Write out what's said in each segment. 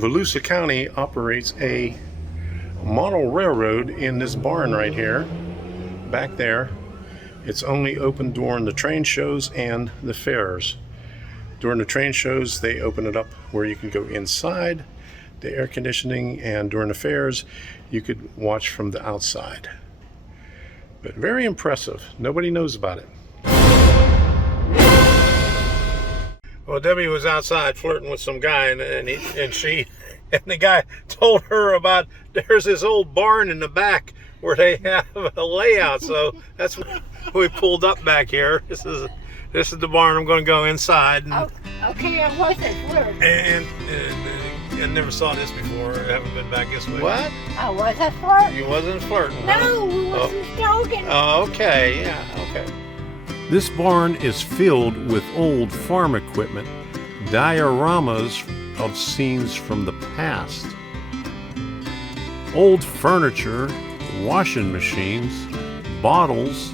Volusia County operates a model railroad in this barn right here, back there. It's only open during the train shows and the fairs. During the train shows, they open it up where you can go inside, the air conditioning, and during the fairs, you could watch from the outside. But very impressive. Nobody knows about it. Well, Debbie was outside flirting with some guy, and the guy told her about there's this old barn in the back where they have a layout. So that's when we pulled up back here. This is the barn. I'm going to go inside. And, okay, I wasn't flirting. And never saw this before. I haven't been back this way. What? I wasn't flirting. You wasn't flirting? No, we wasn't joking. Oh, okay, yeah, okay. This barn is filled with old farm equipment, dioramas of scenes from the past, old furniture, washing machines, bottles,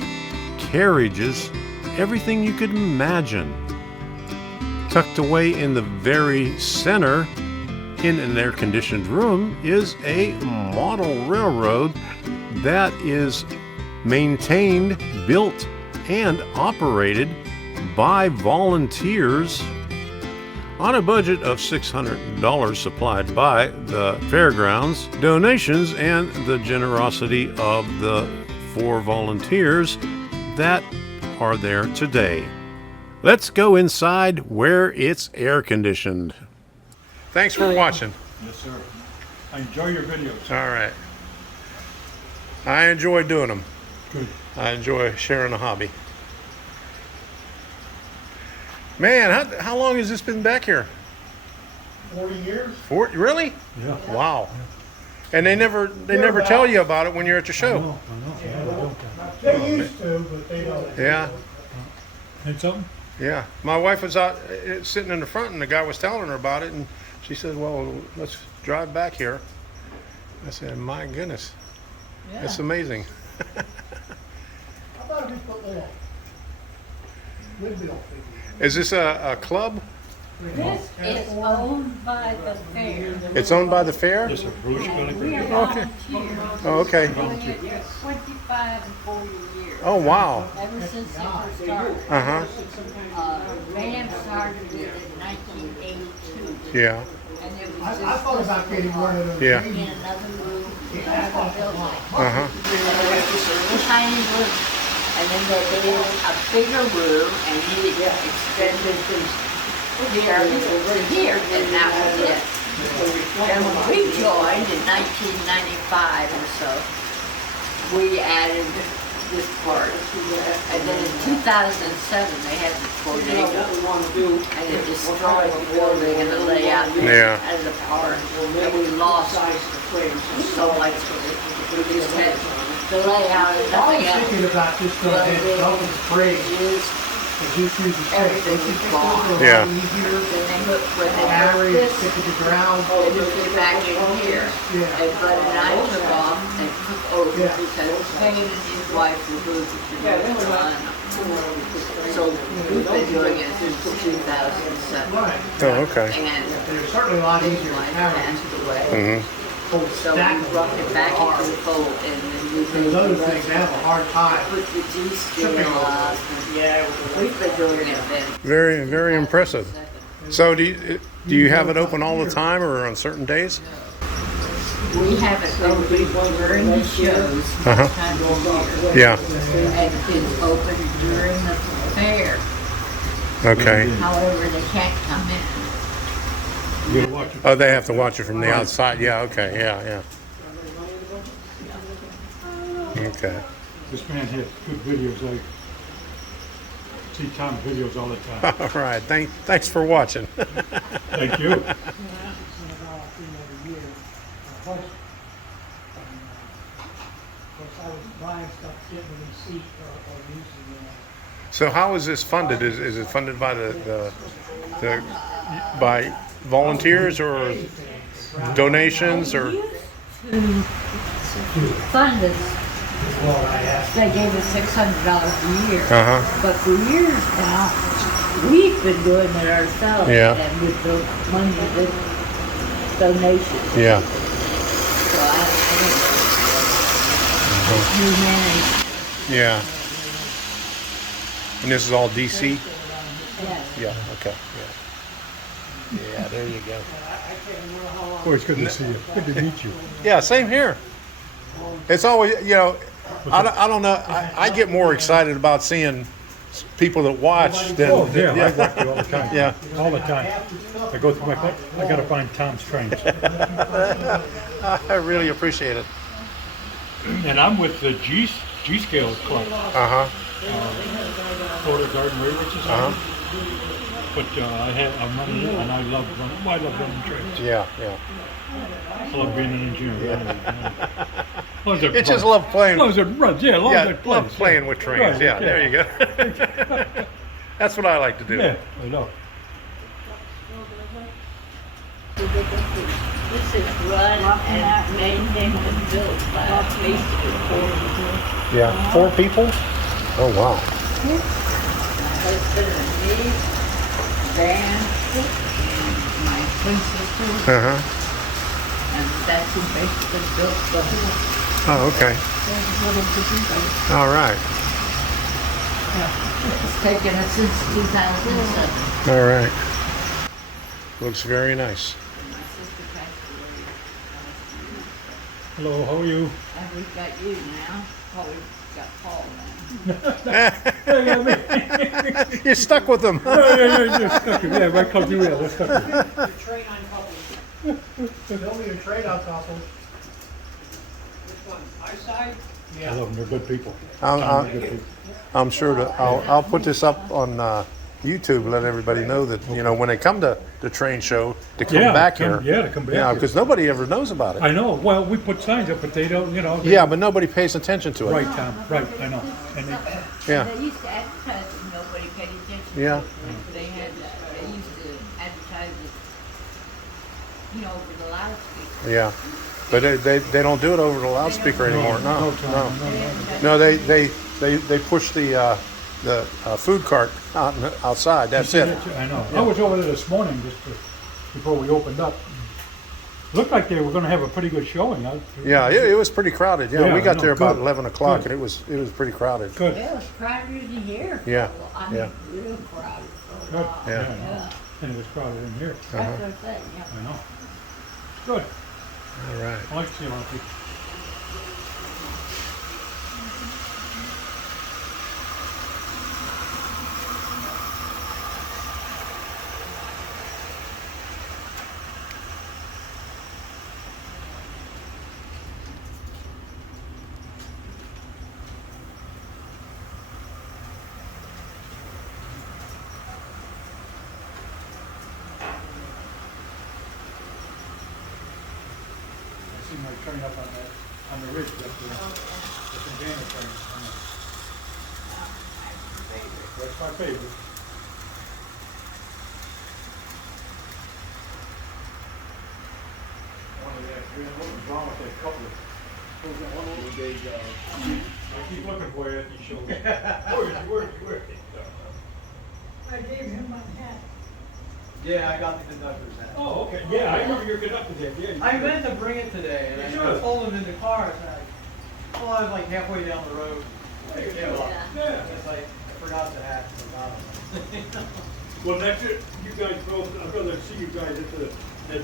carriages, everything you could imagine. Tucked away in the very center, in an air-conditioned room, is a model railroad that is maintained, built, and operated by volunteers on a budget of $600 supplied by the fairgrounds, donations, and the generosity of the 4 volunteers that are there today. Let's go inside where it's air conditioned. Thanks for watching. Yes, sir. I enjoy your videos. All right. I enjoy doing them. Good. I enjoy sharing a hobby. Man, how long has this been back here? 40 years? 40? Really? Yeah. Wow. And they never tell you about it when you're at the show. I know. They used to, but they don't. Yeah. Need something? Yeah. My wife was out sitting in the front, and the guy was telling her about it, and she said, "Well, let's drive back here." I said, "My goodness, that's amazing." How about if we put little windmill figures? Is this a club? This is owned by the fair. It's owned by the fair? Yes, sir. Volusia County We are Fairgrounds. volunteers. Oh, okay. We've been here 25 and 40 years. Oh, wow. Ever since they first started. Uh-huh. Band started in 1982. Yeah. And it was I just thought about getting one of those. Yeah. in another room, in another building. Uh-huh. A tiny room. And then they did a bigger room, and he extended here over here, and that was it. And when we joined in 1995 or so, we added this part. And then in 2007, they had the tornado, and it destroyed the building and the layout as a part. And we lost so much. We just had the layout and I nothing was else. thinking about just going ahead and open the fridge. Just use the Everything stick. is gone. Yeah. Easier. Then they put, when they Battery, got this, stick to the ground. they moved it back in here. Yeah. And Bud and I took off and took over Yeah. because Payne and his wife were moving to North Carolina. So we've been doing it since 2007. Right. Oh, okay. And They're certainly a lot his easier to wife carry. passed away. Mm-hmm. Hold So stack we of brought it back hard. into the fold and then we Those other things, they have a hard time. put the G-steel Tripping over. up. Yeah. We've been doing it then. Very, very impressive. So do you have it open all the time or on certain days? We have it open during the shows, Uh-huh. time of year. Yeah. And it's open during the fair. Okay. However, they can't come in. You gotta watch it. Oh, they have to watch it from the outside. Yeah, okay. Yeah, yeah. Okay. This man has good videos. I see Tom's videos all the time. All right. Thanks for watching. Thank you. I was buying stuff, getting a receipt or using So how is this funded? Is it funded by by volunteers or donations or? Fund us. They gave us $600 a year. Uh-huh. But for years now, we've been doing it ourselves. Yeah. And with the money that donations. Yeah. So I didn't do many. Yeah. And this is all DC? Yes. Yeah, okay. Yeah. Yeah, there you go. Boy, it's good to see you. Good to meet you. Yeah, same here. It's always, you know, I don't know. I get more excited about seeing people that watch than. Oh, yeah, I watch you all the time. Yeah. All the time. I go through I gotta find Tom's trains. I really appreciate it. And I'm with the G-Scale Club, Uh huh. Florida Garden Railroad Society. But I'm running, and I love running trains. Yeah, yeah. I love being an engineer. As long as it You just runs. love playing. As long as it runs, yeah, as long as Yeah, it plays. love playing with trains. Right, Yeah, there you go. That's what I like to do. Yeah, I know. This is run and maintained and built by basically 4 people. Yeah, 4 people. Oh wow. My husband and me, Van, and my twin sister, Uh huh. and that's who basically built the whole Oh, okay. little gazebo. All right. It's taken us since 2007. All right. Looks very nice. My sister passed away last year. Hello, how are you? And we've got you now. Oh, we've got Paul now. You're stuck with them. Yeah, right, come through there. Let's go. Trade on couples. There'll be a trade on couples. Which one? My side? I love them. They're good people. I'm, I'm sure that I'll put this up on YouTube, let everybody know that, you know, when they come to the train show, to come back here. Yeah, to come back Yeah, here. because nobody ever knows about it. I know. Well, we put signs up, but they don't, you know. Yeah, but nobody pays attention to it. Right, Tom. Right, I know. And they, Yeah, They used to advertise it, nobody paid attention. yeah, They used to advertise it, you know, over the loudspeaker. yeah. But they don't do it over the loudspeaker anymore. No, no. No, they push the food cart outside. That's it. I know. I was over there this morning before we opened up. Looked like they were going to have a pretty good showing. Yeah, it was pretty crowded. Yeah, Yeah, we got I know. there about Good. 11 o'clock, Good. and it was pretty crowded. Good. It was crowded in here. Yeah, I mean, yeah. real crowded. Good. Yeah. Yeah. And it was crowded in here. That's what I'm saying, yeah. I know. Good. All right. I like to see a lot of people. I see my train up on the ridge, that's the container train. That's my favorite. What was wrong with that couple? I keep looking for you at these shows. Where? I gave him my hat. Yeah, I got the conductor's hat. Oh, okay, yeah, I remember your conductor did, yeah. I meant to bring it today, and You I should. told him in the car, I said, well, I was like halfway down the road. I gave up. Yeah. It's like, I forgot the hat, so got it. Well, next year, you guys both, I'd rather see you guys at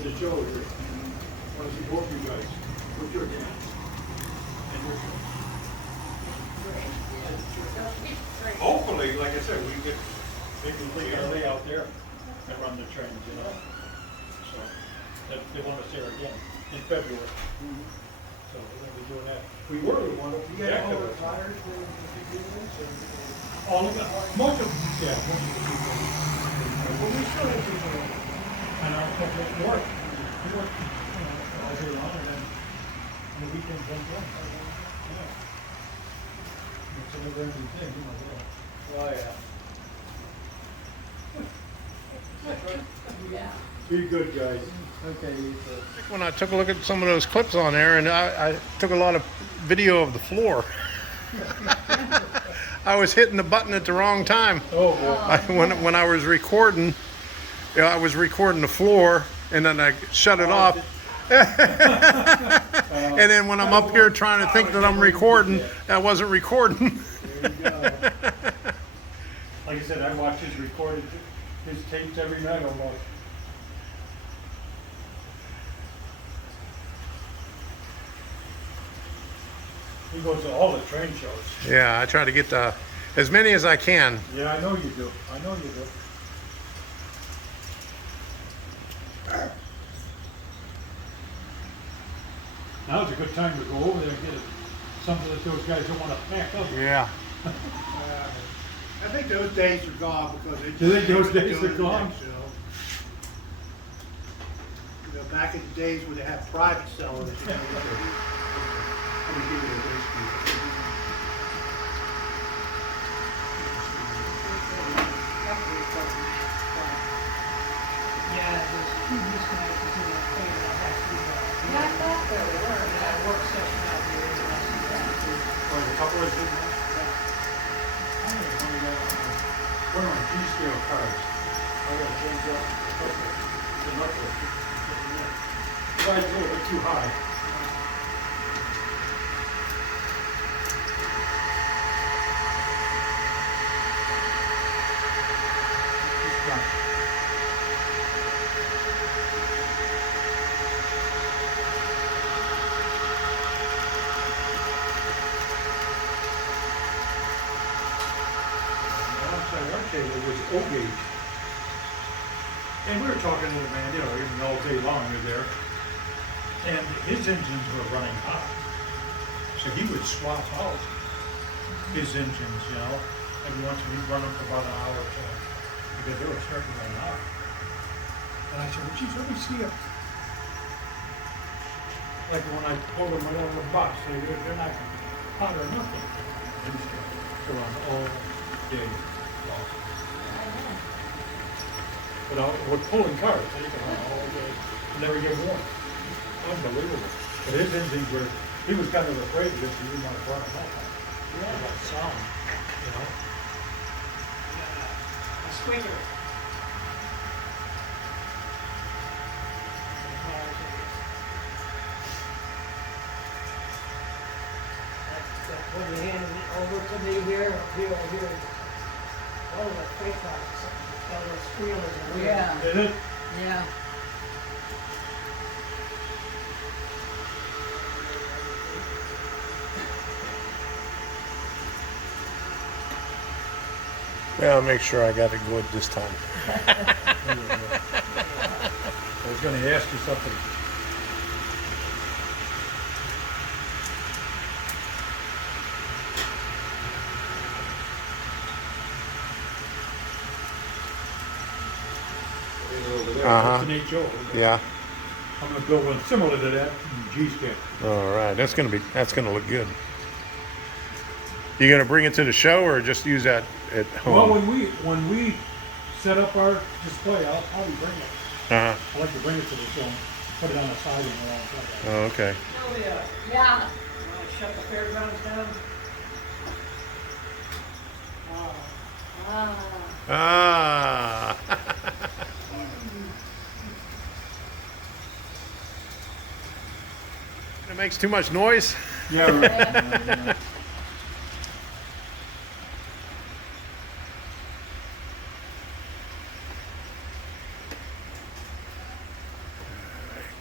the show here. I want to see both of you guys. What's your name? And your show. Hopefully, like I said, we can get, maybe lay out there and run the trains, you know? So, they want us there again in February. So we're gonna be doing that. We were the one. You guys all retired for All of them, most of them, yeah, most of the people. Well, we still have people. And our couple work. We work, you know, all day long and then on the weekends, then go. Yeah. It's a never ending thing, you know, Oh, yeah. Yeah. Be good, guys. Okay, you too. When I took a look at some of those clips on there, and I took a lot of video of the floor. I was hitting the button at the wrong time. Oh, boy. When I was recording, you know, I was recording the floor, and then I shut it off. And then when I'm up here trying to think that I'm recording, I wasn't recording. There you go. Like I said, I watch his recorded, his tapes every night almost. He goes to all the train shows. Yeah, I try to get as many as I can. Yeah, I know you do. I know you do. Now's a good time to go over there and get something that those guys don't want to pack up. Yeah. I think those days are gone because they. You think those days are gone? You know, back in the days when they had private sellers, you know. Let me give you a whiskey. Yeah, there's two disconnects between that thing and that has to be Yeah, I thought there were. that work session out there. Or a couple of them. We're on G-scale cars. I gotta change up the knuckle. The guy's a little bit too high. It's done. Our table was O-gauge. And we were talking to the man, you know, even all day long we were there. And his engines were running hot. So he would swap out his engines, you know, every once in a while he'd run them for about an hour or so. Because they were starting to run hot. And I said, well, geez, let me see if, like when I pulled them out of the box, they're not hot or nothing. They're on all day. But with pulling cars, they can run all day, never get warm. Unbelievable. But his engines were, he was kind of afraid of this, he didn't want to run them out. Yeah. That sound, you know? A squeaker. When you hand it over to me here, all of the freight cars, all those squealers. and Yeah, Is it? yeah. Yeah, I'll make sure I got it good this time. I was gonna ask you something. Uh-huh. It's an HO. Yeah. I'm gonna build one similar to that, G-scale. All right. That's gonna look good. You gonna bring it to the show or just use that at Well, home? when we set up our display, I'll probably bring it. Uh-huh. I like to bring it to the show, put it on the siding alongside that. Oh, okay. Sylvia, Yeah. you wanna shut the fairgrounds down? Ah. Ah. It makes too much noise. Yeah, right.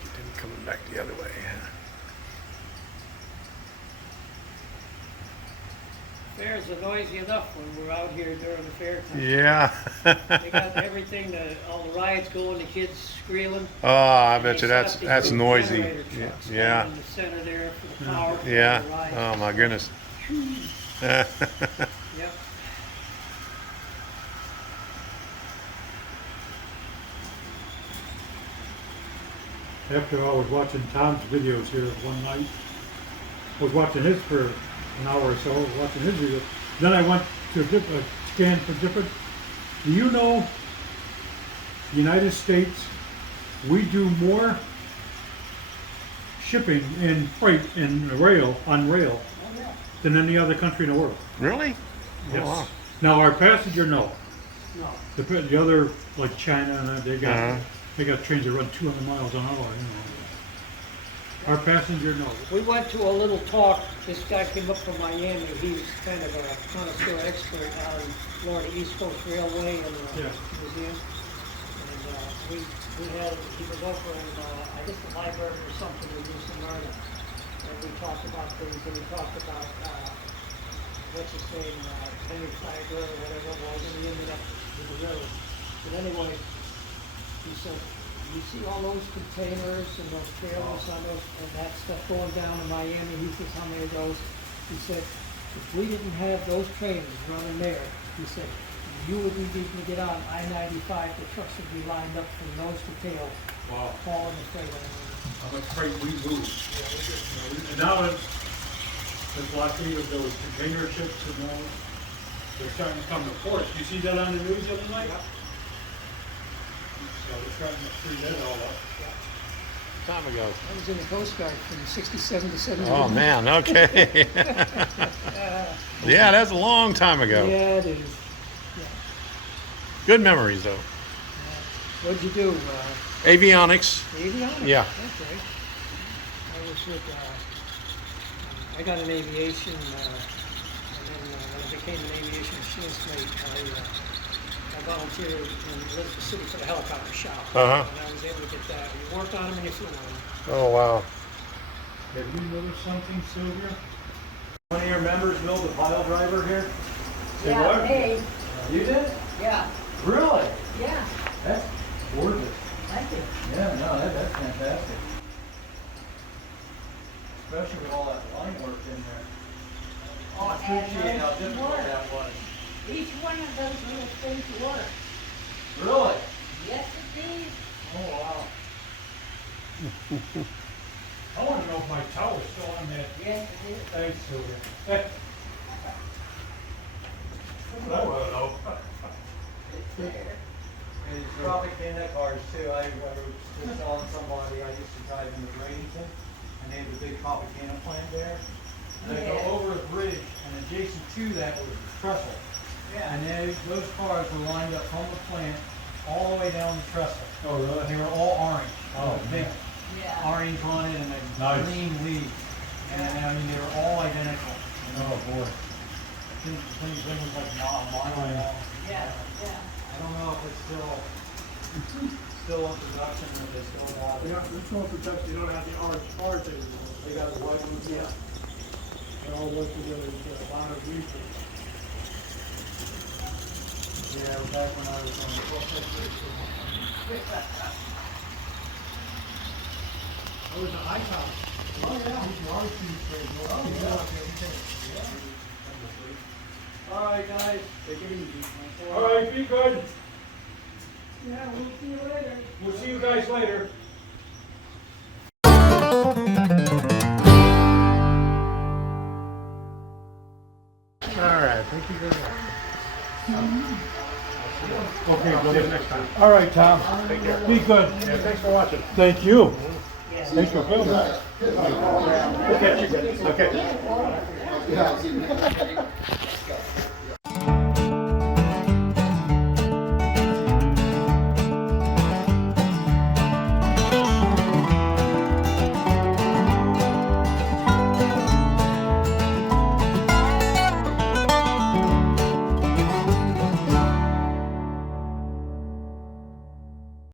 Get him coming back the other way. Fairs are noisy enough when we're out here during the fair time. Yeah. They got everything, all the rides going, the kids squealing. Oh, I And bet they you that's set up these that's big noisy. generator trucks down Yeah. in the center there for the power. for Yeah. the rides. Oh my goodness. Yep. After I was watching Tom's videos here one night, I was watching his for an hour or so, watching his video. Then I went to scan for different. Do you know, United States, we do more shipping in freight in on rail than any other country in the world. Really? Yes. Oh, wow. Now our passenger, no. No. The other, like China, they got Uh-huh. They got trains that run 200 miles an hour, you know. Our passenger knows. We went to a little talk, this guy came up from Miami, he was kind of a connoisseur expert on Florida East Coast Railway and Yeah. museum. And we had, he was over in, I guess the library or something in New Smyrna. And we talked about things, and we talked about, what's his name, Henry Tiger or whatever it was, and he ended up with the road. But anyway, he said, you see all those containers and those trailers on those, and that stuff going down to Miami, he says, how many of those? He said, if we didn't have those trains running there, he said, you would be needing to get on I-95, the trucks would be lined up from nose to tail, Wow. hauling the freight. How much freight we move. And now the blockade of those container ships and all, they're starting to come to port. You see that on the news the other night? So they're starting to free that all up. Time ago. I was in the Coast Guard from 67 to 70. Oh man, okay. Yeah, that's a long time ago. Yeah, it is. Good memories though. What'd you do? Avionics. Avionics? Yeah. That's right. I was with, I got an aviation, and then when I became an aviation machinist mate, I volunteered in Elizabeth City for the helicopter shop. Uh-huh. And I was able to get that. You worked on them and you flew on them. Oh wow. Have you noticed something, Sylvia? One of your members know the pile driver here? Say Yeah, what? hey, You did? yeah, Really? yeah, That's gorgeous. thank you. Yeah, no, that's fantastic. Especially with all that line work in there. Oh, I and appreciate how those difficult work. that was. Each one of those little things work. Really? Yes, it did. Oh, wow. I want to know if my towel's still on that. Yes, it is. Thanks, Sylvia. That's what I want to know. It's there. And you probably clean that cars too. I was telling somebody, I used to drive into Bradenton, and they had a big Tropicana plant there. And I Yeah. go over a bridge, and adjacent to that was the trestle. Yeah. And those cars were lined up from the plant all the way down the trestle. Oh, And really? they were all orange. Oh, Big Yeah. orange on it and a Nice. green leaf. And I mean, they were all identical. Oh, boy. Thing was like not a mile long. Yeah, yeah. I don't know if it's still in production, but they still have it. Yeah, this one protection, you don't have the orange cars anymore. They got the white ones, yeah. They all work together into a lot of research. Yeah, back when I was on the Oh, it's an icon. Oh, yeah. These are two Oh, yeah. All right, guys, take it easy. All right, be good. Yeah, we'll see you later. We'll see you guys later. All right, thank you very much. Okay, I'll see you next time. All right, Tom. Take care. Be good. Yeah, thanks for watching. Thank you. Thanks for filming. Okay. Okay.